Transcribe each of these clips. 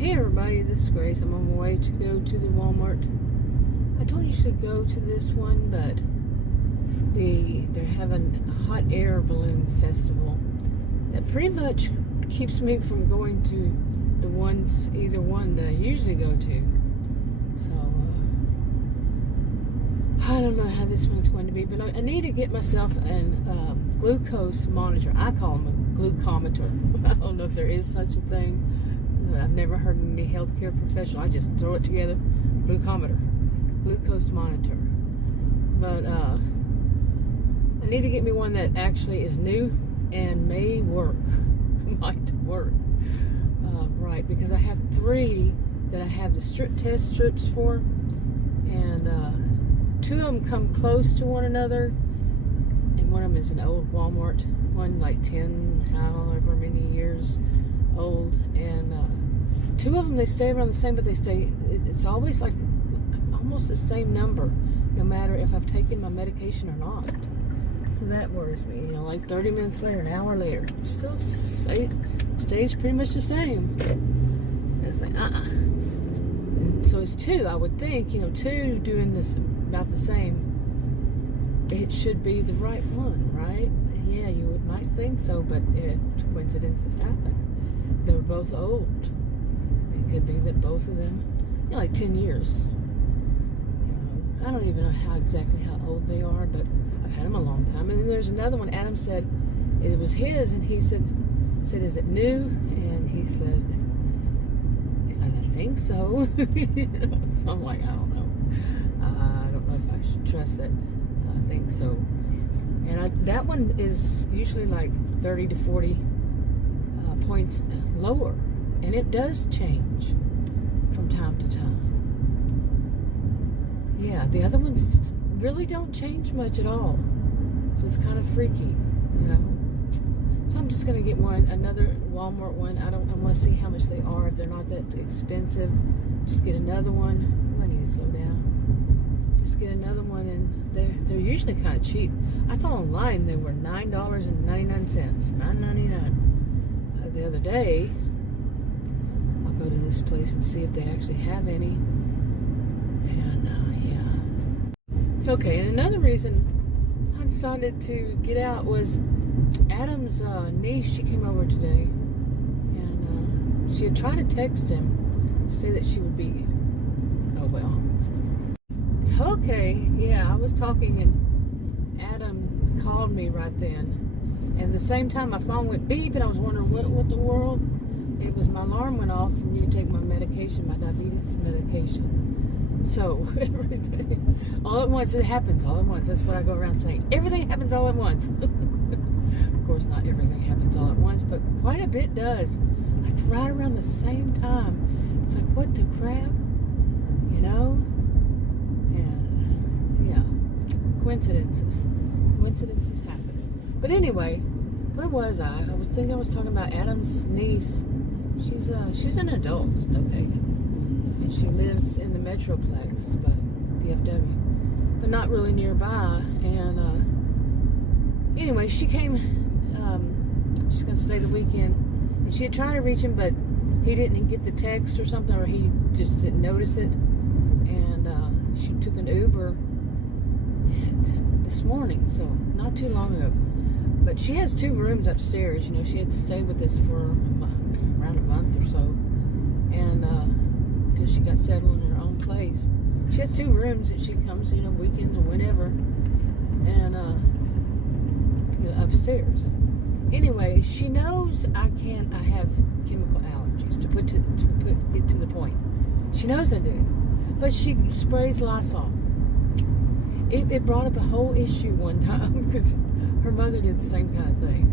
Hey everybody, this is Grace. I'm on my way to go to the Walmart. I told you to go to this one, but they're having a hot air balloon festival that pretty much keeps me from going to either one that I usually go to. So I don't know how this one's going to be, but I need to get myself a glucose monitor. I call them a glucometer. I don't know if there is such a thing. I've never heard of any healthcare professional. I just throw it together. Glucometer. Glucose monitor. But I need to get me one that actually is new and may work. Might work. Right, because I have 3 that I have the test strips for. And 2 of them come close to one another. And one of them is an old Walmart. One like 10, however many years old. And 2 of them, they stay around the same, but it's always like almost the same number, no matter if I've taken my medication or not. So that worries me. You know, like 30 minutes later, an hour later, still stays pretty much the same. And it's like, And so it's 2, I would think, 2 doing this about the same. It should be the right one, right? Yeah, you might think so, but coincidences happen. They're both old. It could be that both of them, like 10 years. I don't even know exactly how old they are, but I've had them a long time. And then there's another one. Adam said it was his, and he said, is it new? And he said, I think so. So I'm like, I don't know. I don't know if I should trust that. I think so. And that one is usually like 30 to 40 points lower, and it does change from time to time. Yeah, the other ones really don't change much at all, so it's kind of freaky, So I'm just gonna get another Walmart one. I want to see how much they are. If they're not that expensive, just get another one. I need to slow down. Just get another one, and they're usually kind of cheap. I saw online they were $9.99, $9.99. The other day, I'll go to this place and see if they actually have any. And yeah. Okay, and another reason I decided to get out was Adam's niece. She came over today, and she had tried to text him to say that she would be. Oh well. Okay, yeah, I was talking, and Adam called me right then. And at the same time, my phone went beep, and I was wondering what the world. It was my alarm went off for me to take my medication, my diabetes medication. So everything, all at once, it happens all at once. That's what I go around saying. Everything happens all at once. Of course, not everything happens all at once, but quite a bit does. Like right around the same time. It's like, what the crap? And yeah, coincidences happen. But anyway, where was I? I was talking about Adam's niece. She's an adult, okay, and she lives in the Metroplex, but DFW, but not really nearby. And anyway, she came. She's gonna stay the weekend, and she had tried to reach him, but he didn't get the text or something, or he just didn't notice it. And she took an Uber this morning, so not too long ago. But she has 2 rooms upstairs. She had to stay with us for around a month or so, and until she got settled in her own place. She has 2 rooms that she comes, weekends or whenever, and upstairs. Anyway, she knows I have chemical allergies. To put it to the point, she knows I do, but she sprays Lysol. It brought up a whole issue one time because her mother did the same kind of thing.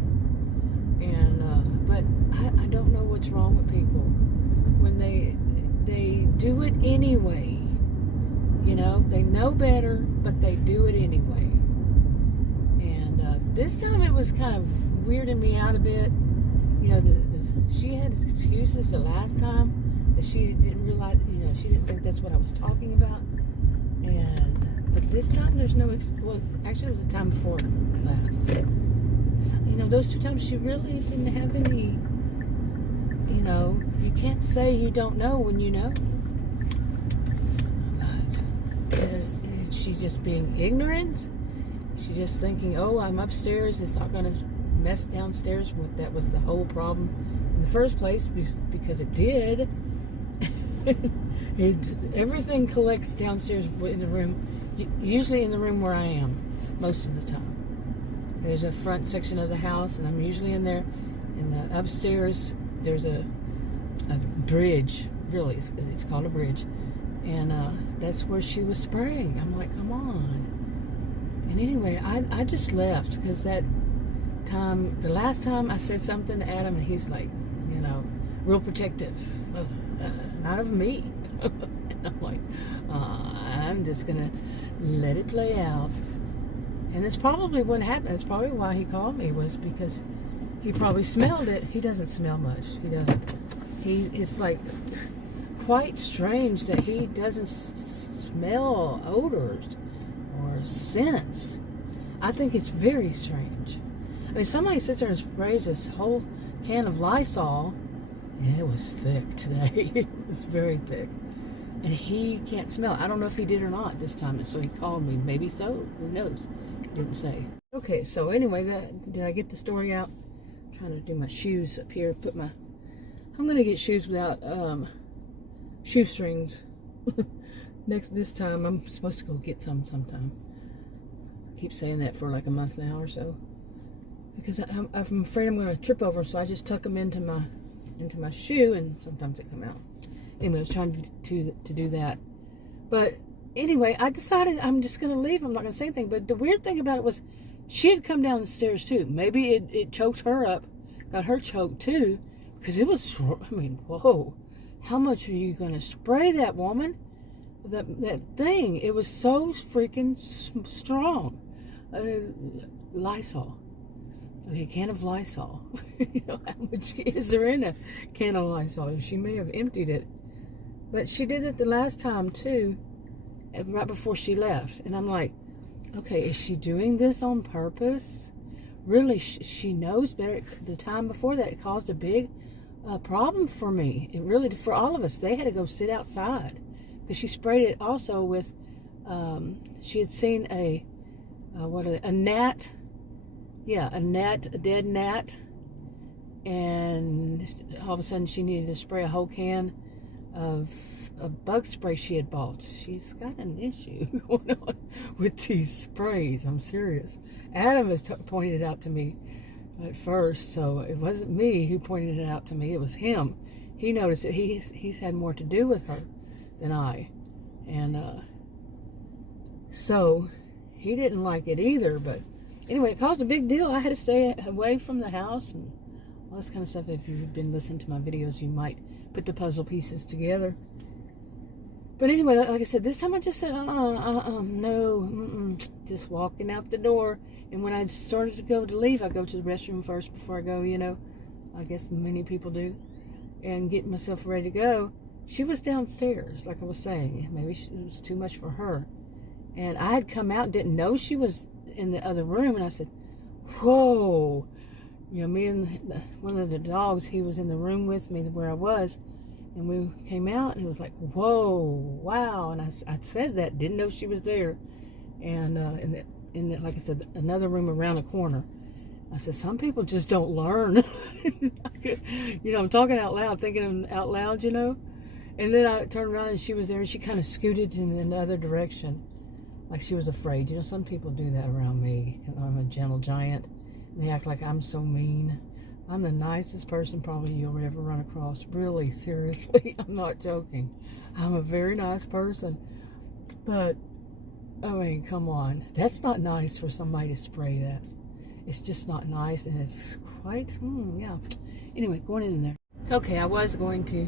And but I don't know what's wrong with people when they do it anyway. They know better, but they do it anyway. And this time it was kind of weirding me out a bit. She had excuses the last time that she didn't realize. She didn't think that's what I was talking about. But this time there's no. Well, actually, it was the time before last. Those 2 times she really didn't have any you know, you can't say you don't know when you know. But, is she just being ignorant? Is she just thinking, oh, I'm upstairs, it's not going to mess downstairs? That was the whole problem in the first place, because it did. Everything collects downstairs in the room, usually in the room where I am, most of the time. There's a front section of the house, and I'm usually in there. In the upstairs, there's a bridge, really, it's called a bridge, and that's where she was spraying. I'm like, come on. And anyway, I just left, because that time, the last time I said something to Adam, and he's like, you know, real protective, not of me. And I'm like, I'm just gonna let it play out. And that's probably what happened. That's probably why he called me, was because he probably smelled it. He doesn't smell much. He doesn't. It's like quite strange that he doesn't smell odors or scents. I think it's very strange. I mean, somebody sits there and sprays this whole can of Lysol, and it was thick today. It was very thick. And he can't smell it. I don't know if he did or not this time, and so he called me. Maybe so. Who knows? Didn't say. Okay, so anyway, did I get the story out? I'm trying to do my shoes up here. I'm going to get shoes without shoestrings. This time, I'm supposed to go get some sometime. I keep saying that for like a month now or so, because I'm afraid I'm going to trip over, so I just tuck them into my shoe, and sometimes they come out. Anyway, I was trying to do that. But anyway, I decided I'm just going to leave. I'm not going to say anything. But the weird thing about it was, she had come down the stairs too. Maybe it choked her up, got her choked too, because it was, I mean, whoa. How much are you going to spray that woman? That thing, it was so freaking strong. Lysol. Okay, a can of Lysol. You know, how much is there in a can of Lysol? She may have emptied it. But she did it the last time too, right before she left. And I'm like, okay, is she doing this on purpose? Really, she knows better. The time before that, it caused a big problem for me. It really, for all of us. They had to go sit outside, because she sprayed it also with, she had seen a gnat. Yeah, a dead gnat. And all of a sudden she needed to spray a whole can of a bug spray she had bought. She's got an issue going on with these sprays. I'm serious. Adam has pointed it out to me at first, so it wasn't me who pointed it out to me. It was him. He noticed it. He's had more to do with her than I, and so he didn't like it either. But anyway, it caused a big deal. I had to stay away from the house and all this kind of stuff. If you've been listening to my videos, you might put the puzzle pieces together. But anyway, like I said, this time I just said, no, just walking out the door. And when I started to go to leave, I go to the restroom first before I go, you know, I guess many people do, and get myself ready to go. She was downstairs, like I was saying. Maybe it was too much for her. And I had come out and didn't know she was in the other room, and I said, whoa. You know, me and one of the dogs, he was in the room with me where I was, and we came out, and it was like, whoa, wow. And I said that, didn't know she was there. And in the, like I said, another room around the corner. I said, some people just don't learn. You know, I'm talking out loud, thinking out loud, you know. And then I turned around, and she was there, and she kind of scooted in another direction, like she was afraid. You know, some people do that around me. I'm a gentle giant. They act like I'm so mean. I'm the nicest person probably you'll ever run across. Really, seriously, I'm not joking. I'm a very nice person. But, I mean, come on. That's not nice for somebody to spray that. It's just not nice, and it's quite, yeah. Anyway, going in there. Okay, I was going to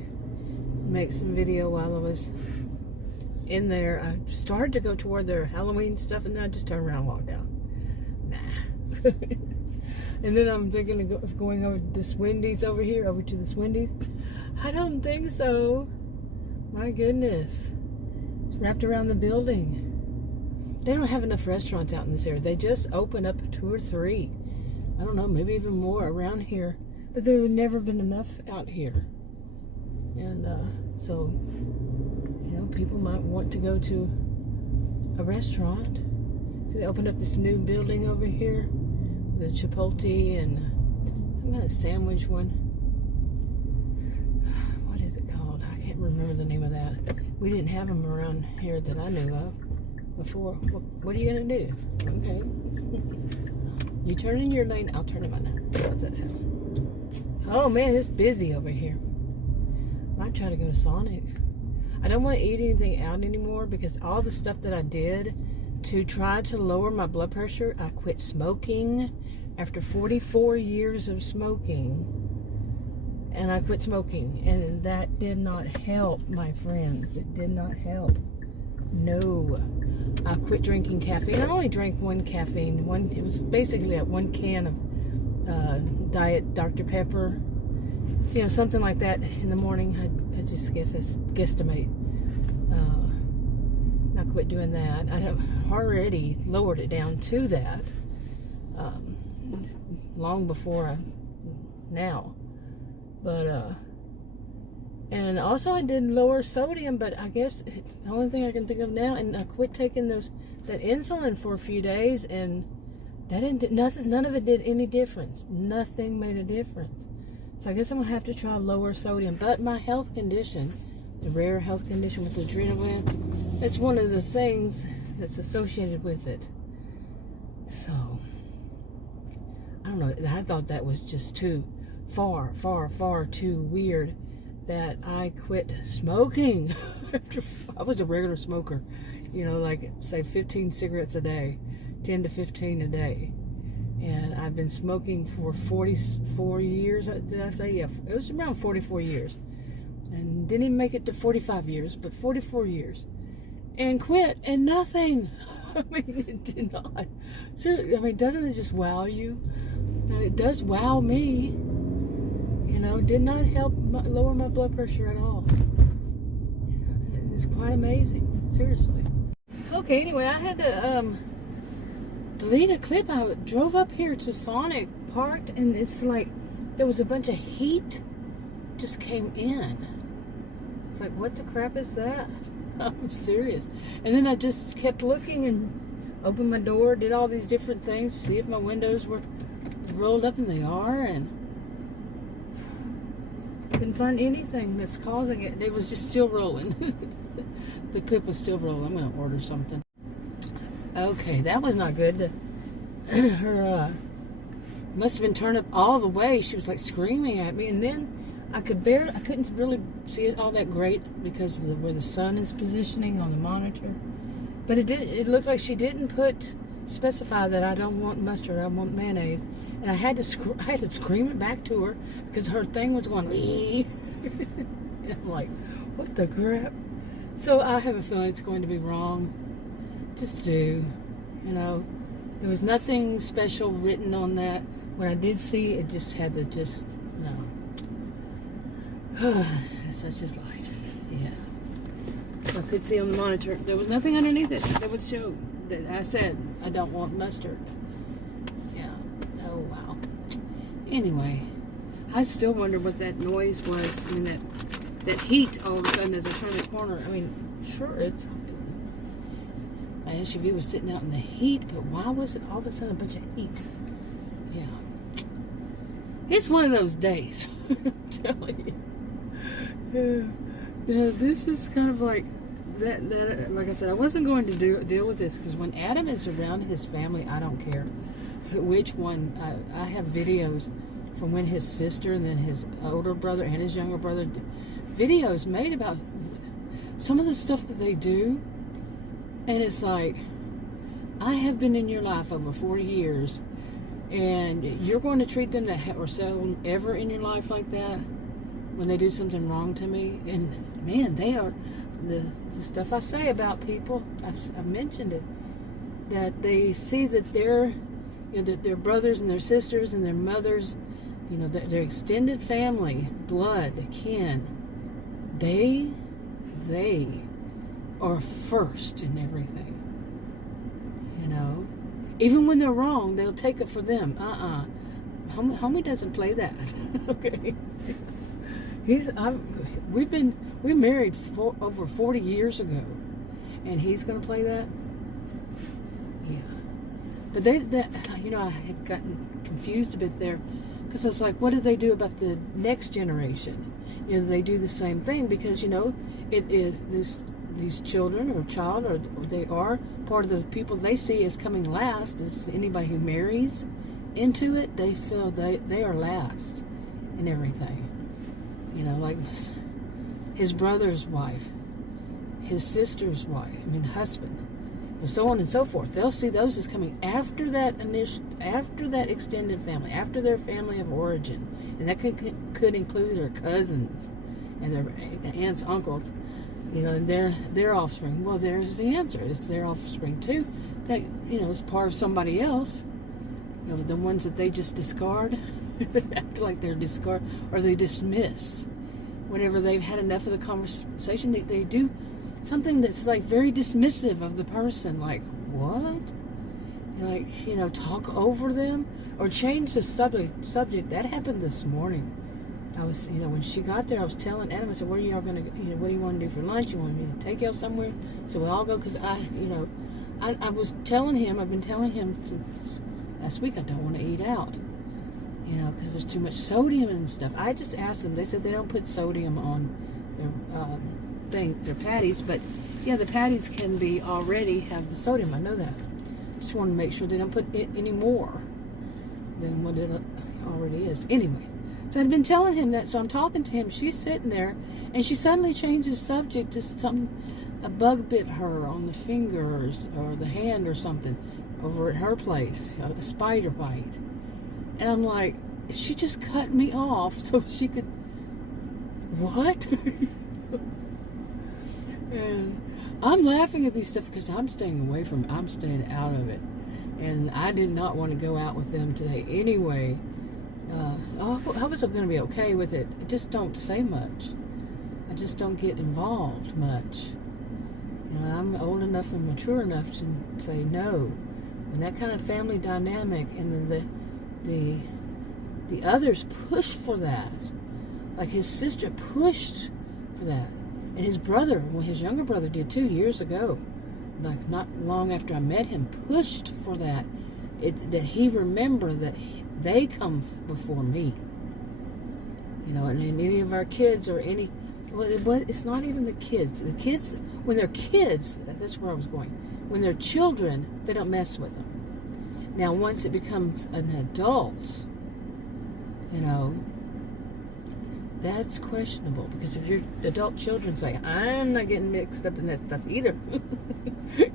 make some video while I was in there. I started to go toward their Halloween stuff, and then I just turned around and walked out. Nah. And then I'm thinking of going over to this Wendy's over here, over to this Wendy's. I don't think so. My goodness. It's wrapped around the building. They don't have enough restaurants out in this area. They just opened up 2 or 3. I don't know, maybe even more around here but there had never been enough out here. And so, you know, people might want to go to a restaurant. So they opened up this new building over here, the Chipotle and some kind of sandwich one. What is it called? I can't remember the name of that. We didn't have them around here that I knew of before. What are you gonna do? Okay. You turn in your lane, I'll turn in mine. How's that sound? Oh man, it's busy over here. I might try to go to Sonic. I don't want to eat anything out anymore because all the stuff that I did to try to lower my blood pressure, I quit smoking after 44 years of smoking. And I quit smoking, and that did not help, my friends. It did not help. No. I quit drinking caffeine. I only drank one caffeine. It was basically one can of Diet Dr. Pepper. You know, something like that in the morning. I just guess that's guesstimate. I quit doing that. I have already lowered it down to that long before now. But and also I did lower sodium, but I guess the only thing I can think of now, and I quit taking that insulin for a few days, and that didn't nothing. None of it did any difference. Nothing made a difference. So I guess I'm gonna have to try lower sodium. But my health condition, the rare health condition with the adrenal gland, it's one of the things that's associated with it. So I don't know. I thought that was just too far too weird that I quit smoking. I was a regular smoker, you know, like say 15 cigarettes a day, 10 to 15 a day. And I've been smoking for 44 years. Did I say? Yeah, it was around 44 years. And didn't even make it to 45 years, but 44 years. And quit, and nothing. I mean, it did not. So, I mean, doesn't it just wow you? It does wow me. You know, did not help lower my blood pressure at all. It's quite amazing, seriously. Okay, anyway, I had to delete a clip. I drove up here to Sonic, parked, and it's like there was a bunch of heat just came in. It's like, what the crap is that? I'm serious. And then I just kept looking and opened my door, did all these different things, see if my windows were rolled up, and they are, and couldn't find anything that's causing it. It was just still rolling. The clip was still rolling. I'm going to order something. Okay, that was not good. Her must have been turned up all the way. She was like screaming at me, and then I couldn't really see it all that great because of where the sun is positioning on the monitor. But it looked like she didn't specify that I don't want mustard, I want mayonnaise. And I had to scream it back to her because her thing was going, and I'm like, what the crap? So I have a feeling it's going to be wrong. Just do, you know. There was nothing special written on that. When I did see it, just had no. Such is life. Yeah. I could see on the monitor, there was nothing underneath it that would show that I said, I don't want mustard. Yeah. Oh, wow. Anyway, I still wonder what that noise was. I mean, that heat all of a sudden as I turned the corner. I mean, sure, my SUV was sitting out in the heat, but why was it all of a sudden a bunch of heat? Yeah. It's one of those days. I'm telling you. Yeah, this is kind of like that. Like I said, I wasn't going to deal with this because when Adam is around his family, I don't care which one. I have videos from when his sister and then his older brother and his younger brother, videos made about some of the stuff that they do, and it's like, I have been in your life over 40 years, and you're going to treat them or so ever in your life like that when they do something wrong to me. And man, they are the stuff I say about people. I've mentioned it, that they see that their brothers and their sisters and their mothers, you know, their extended family, blood, kin, they are first in everything. You know, even when they're wrong, they'll take it for them. Homie doesn't play that. Okay. We married over 40 years ago, and he's gonna play that. Yeah. But I had gotten confused a bit there, because I was like, what do they do about the next generation? They do the same thing, because it is these children or child, or they are part of the people they see as coming last. Is anybody who marries into it, they feel they are last in everything. Like his brother's wife, his sister's wife, husband, and so on and so forth. They'll see those as coming after that extended family, after their family of origin, and that could include their cousins and their aunts, uncles, and their offspring. Well, there's the answer. It's their offspring too. That is part of somebody else. The ones that they just discard, act like they're discard, or they dismiss. Whenever they've had enough of the conversation, they do something that's like very dismissive of the person. Like, what? Talk over them or change the subject. That happened this morning. I was, when she got there, I was telling Adam, I said, what are y'all gonna, what do you want to do for lunch? You want me to take y'all somewhere? So we all go, because I was telling him, I've been telling him since last week, I don't want to eat out, because there's too much sodium and stuff. I just asked them. They said they don't put sodium on their patties, but yeah, the patties can be already have the sodium. I know that. Just want to make sure they don't put any more than what it already is. Anyway, so I'd been telling him that. So I'm talking to him. She's sitting there, and she suddenly changes subject to a bug bit her on the fingers or the hand or something over at her place, a spider bite. And I'm like, she just cut me off so she could, what? And I'm laughing at these stuff because I'm staying out of it. And I did not want to go out with them today anyway. I was going to be okay with it. I just don't say much. I just don't get involved much. I'm old enough and mature enough to say no. And that kind of family dynamic, and then the others push for that. Like his sister pushed for that, and his brother, his younger brother did 2 years ago. Like not long after I met him, pushed for that. That he remember that they come before me. And any of our kids or any. Well, it's not even the kids. The kids, when they're kids, that's where I was going. When they're children, they don't mess with them. Now, once it becomes an adult, that's questionable. Because if your adult children say, I'm not getting mixed up in that stuff either.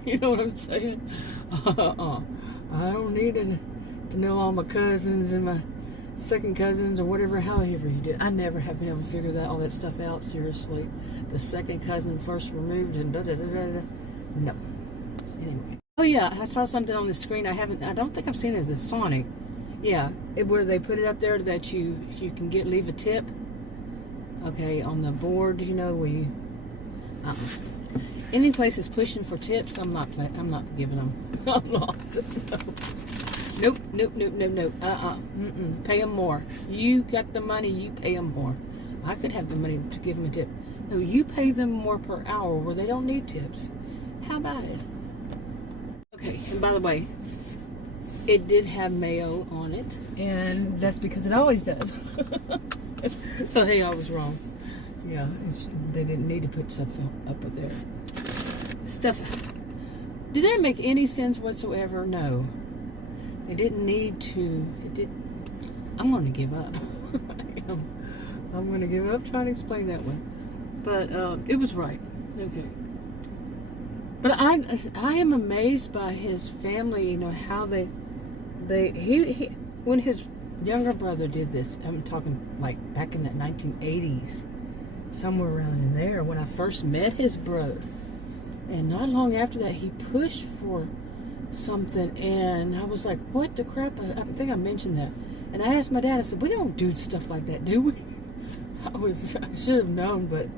You know what I'm saying? I don't need to know all my cousins and my second cousins or whatever, however you do. I never have been able to figure all that stuff out, seriously. The second cousin first removed and da-da-da-da-da. No. Anyway. Oh yeah, I saw something on the screen. I don't think I've seen it at Sonic. Yeah, where they put it up there that you can leave a tip. Okay, on the board, where you. Any place is pushing for tips, I'm not giving them. I'm not. No. Nope. Pay them more. You got the money, you pay them more. I could have the money to give them a tip. No, you pay them more per hour where they don't need tips. How about it? Okay, and by the way, it did have mayo on it, and that's because it always does. So hey, I was wrong. Yeah, they didn't need to put stuff up there. Stuff. Did that make any sense whatsoever? No. They didn't need to. I'm going to give up. I'm going to give up trying to explain that one. But it was right. Okay. But I am amazed by his family. How he when his younger brother did this. I'm talking like back in the 1980s, somewhere around in there, when I first met his brother. And not long after that, he pushed for something, and I was like, what the crap? I think I mentioned that. And I asked my dad, I said, we don't do stuff like that, do we? I should have known, but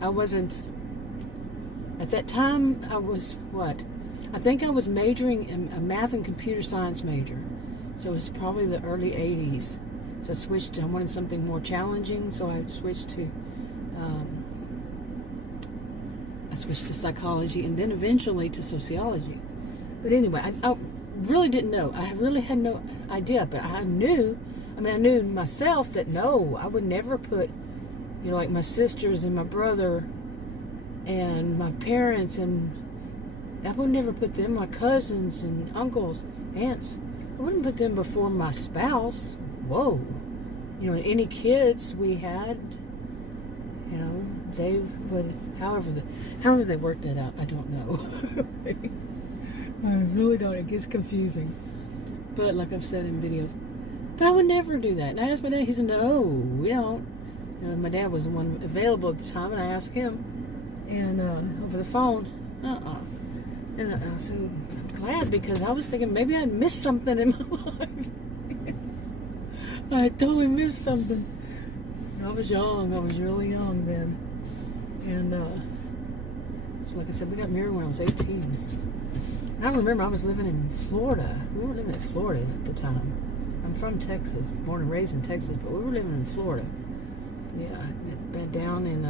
I wasn't. At that time, I was what? I think I was majoring in a math and computer science major. So it's probably the early 80s. So I wanted something more challenging, so I switched to psychology, and then eventually to sociology. But anyway, I really didn't know. I really had no idea, but I knew myself that no, I would never put, like my sisters and my brother and my parents, and I would never put them, my cousins and uncles, aunts, I wouldn't put them before my spouse. Whoa. Any kids we had, they would, however they worked that out, I don't know. I really don't. It gets confusing. But like I've said in videos, but I would never do that. And I asked my dad. He said, "No, we don't." My dad was the one available at the time, and I asked him, and over the phone, And I said, I'm glad, because I was thinking maybe I'd missed something in my life. I totally missed something. I was young. I was really young then. And so like I said, we got married when I was 18. I remember I was living in Florida. We were living in Florida at the time. I'm from Texas, born and raised in Texas, but we were living in Florida. Yeah, down in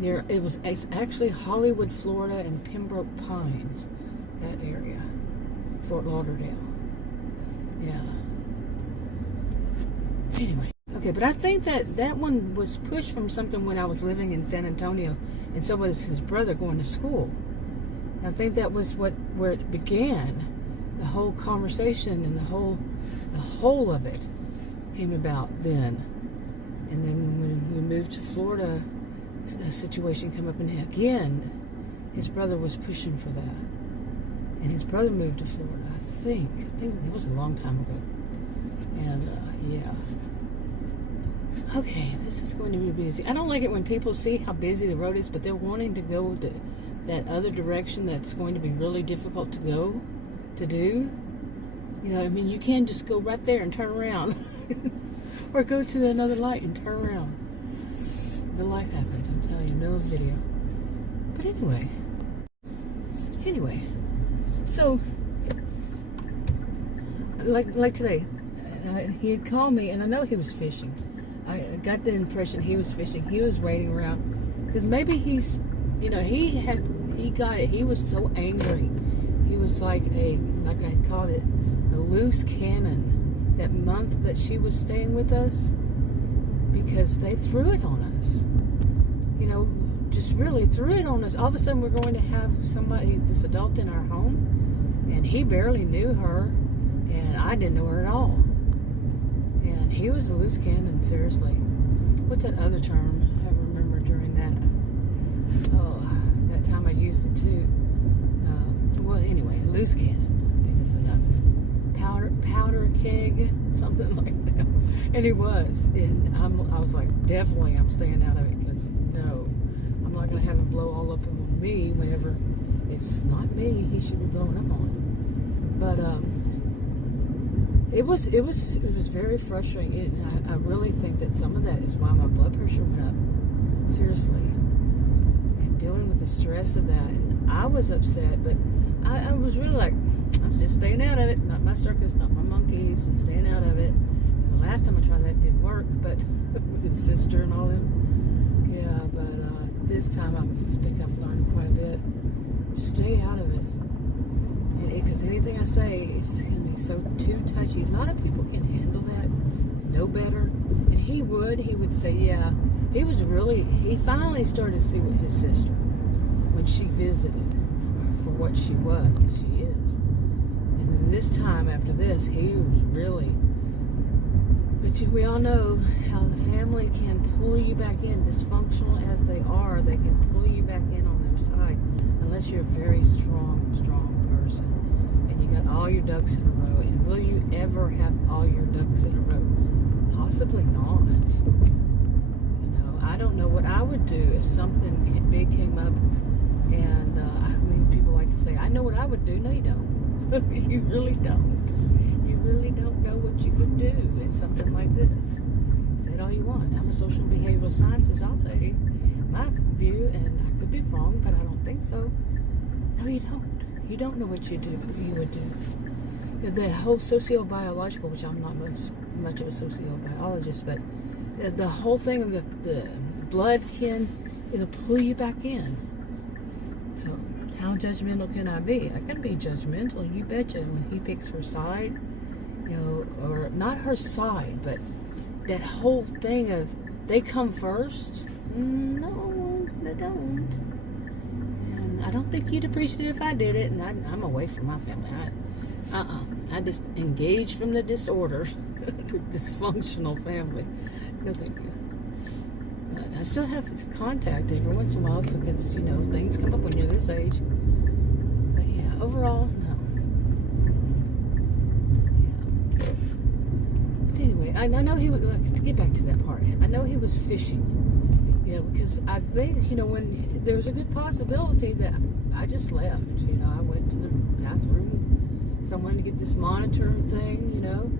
near, it's actually Hollywood, Florida, and Pembroke Pines, that area, Fort Lauderdale. Yeah. Anyway, okay, but I think that one was pushed from something when I was living in San Antonio, and so was his brother going to school. I think that was where it began. The whole conversation and the whole of it came about then. And then when we moved to Florida, a situation came up, and again, his brother was pushing for that. And his brother moved to Florida, I think it was a long time ago. And yeah. Okay, this is going to be busy. I don't like it when people see how busy the road is, but they're wanting to go to that other direction that's going to be really difficult to do. You can't just go right there and turn around. Or go to another light and turn around. Real life happens, I'm telling you, middle of the video. But anyway, so like today, he had called me, and I know he was fishing. I got the impression he was fishing. He was waiting around because maybe he got it. He was so angry. He was like I called it, a loose cannon. That month that she was staying with us, because they threw it on us. Just really threw it on us. All of a sudden, we're going to have this adult in our home, and he barely knew her, and I didn't know her at all. And he was a loose cannon, seriously. What's that other term I remember during that? Oh, that time I used it too. Well, anyway, loose cannon. I think that's enough. Powder keg, something like that. And he was. And I was like, definitely I'm staying out of it, because no, I'm not going to have him blow all up on me whenever it's not me he should be blowing up on. But it was very frustrating. I really think that some of that is why my blood pressure went up. Seriously. And dealing with the stress of that. And I was upset, but I was really like, I'm just staying out of it. Not my circus, not my monkeys. I'm staying out of it. And the last time I tried that, it didn't work, but with his sister and all them. Yeah, but this time I think I've learned quite a bit. Stay out of it. Because anything I say is going to be so too touchy. A lot of people can handle that, know better. And he would say, yeah. He finally started to see what his sister, when she visited, for what she is. And then this time after this, he was really, but we all know how the family can pull you back in, dysfunctional as they are, they can pull you back in on their side, unless you're a very strong person, and you got all your ducks in a row. And will you ever have all your ducks in a row? Possibly not. I don't know what I would do if something big came up. And people like to say, I know what I would do. No, you don't. You really don't. You really don't know what you would do in something like this. Say it all you want. I'm a social and behavioral scientist. I'll say my view, and I could be wrong, but I don't think so. No, you don't. You don't know what you would do. the whole sociobiological, which I'm not much of a sociobiologist, but the whole thing of the blood kin, it'll pull you back in. So how judgmental can I be? I can be judgmental, you betcha, when he picks her side, you know, or not her side, but that whole thing of they come first. No, they don't. And I don't think you'd appreciate it if I did it, and I'm away from my family. I just engage from the disorder, the dysfunctional family. No, thank you. But I still have contact every once in a while because, you know, things come up when you're this age. But yeah, overall, no. Yeah. But anyway, I know he would, like, to get back to that part, I know he was fishing, you know, because I think, you know, when there was a good possibility that I just left, you know, I went to the bathroom, so I wanted to get this monitor thing, you know,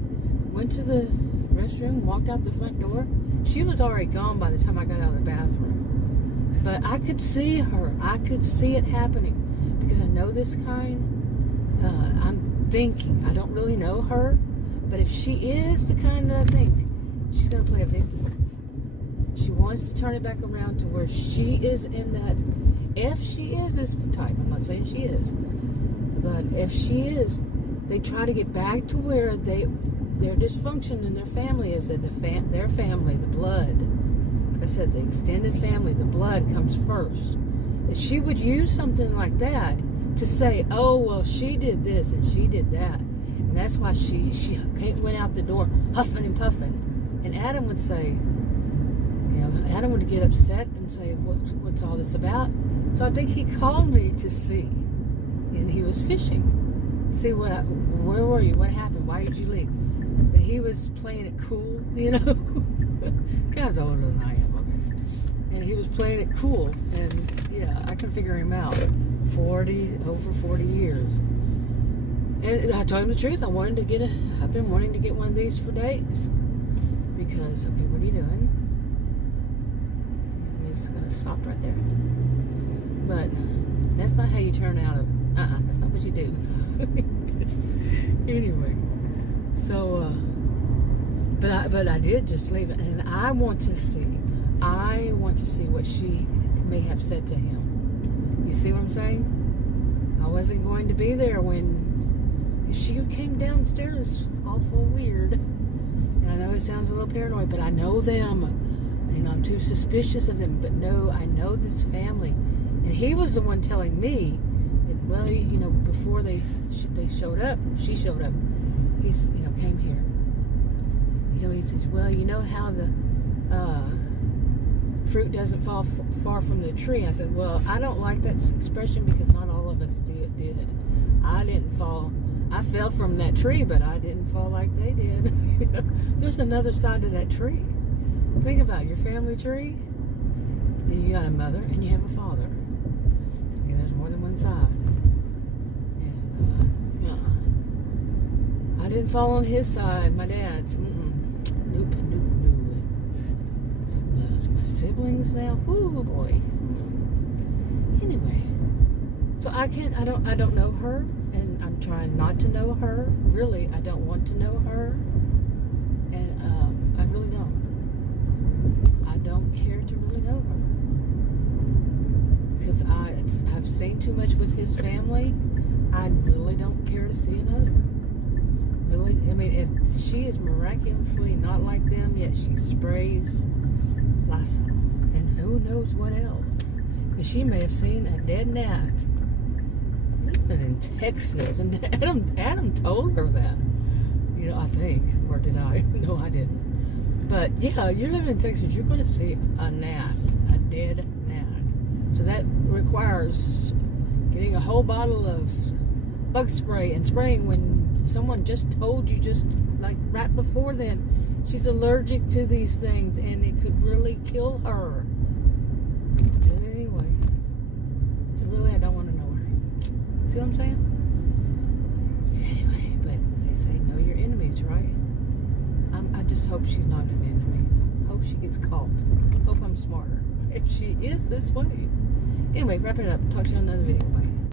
went to the restroom, walked out the front door. She was already gone by the time I got out of the bathroom. But I could see her. I could see it happening. Because I know this kind. I'm thinking. I don't really know her. But if she is the kind that I think, she's going to play a victim. She wants to turn it back around to where she is in that. If she is this type. I'm not saying she is. But if she is, they try to get back to where their dysfunction in their family is that their family, the blood, like I said, the extended family, the blood comes first. That she would use something like that to say, oh, well, she did this and she did that. And that's why she went out the door huffing and puffing. And Adam would say, you know, Adam would get upset and say, what's all this about? So I think he called me to see. And he was fishing. See, where were you? What happened? Why did you leave? But he was playing it cool, you know. Guy's older than I am, okay. And he was playing it cool, and yeah, I can figure him out. Over 40 years. And I told him the truth. I've been wanting to get one of these for days. Because, okay, what are you doing? He's gonna stop right there. But that's not how you turn out of. That's not what you do. Anyway. So, but I did just leave it, and I want to see what she may have said to him. You see what I'm saying? I wasn't going to be there when she came downstairs awful weird. And I know it sounds a little paranoid, but I know them. You know, I'm too suspicious of them, but no, I know this family. And he was the one telling me that, well, you know, before she showed up, he's, you know, came here. You know, he says, well, you know how the fruit doesn't fall far from the tree. I said, well, I don't like that expression because not all of us did. I didn't fall. I fell from that tree, but I didn't fall like they did. You know, there's another side to that tree. Think about your family tree. You got a mother and you have a father. Okay, there's more than one side. I didn't fall on his side, my dad's. Nope. So my siblings now. Ooh boy. Anyway, so I don't know her, and I'm trying not to know her. Really, I don't want to know her, and I really don't. I don't care to really know her because I've seen too much with his family. I really don't care to see another. Really, I mean, if she is miraculously not like them, yet she sprays Lysol, and who knows what else? Because she may have seen a dead gnat. Even in Texas, and Adam told her that. You know, I think, or did I? No, I didn't. But yeah, you're living in Texas, you're going to see a gnat, a dead gnat. So that requires getting a whole bottle of bug spray and spraying when someone just told you, just like right before then, she's allergic to these things and it could really kill her. But anyway, so really I don't want to know her. See what I'm saying? Anyway, but they say know your enemies, right? I just hope she's not an enemy. Hope she gets caught. Hope I'm smarter. If she is this way. Anyway, wrap it up. Talk to you on another video. Bye.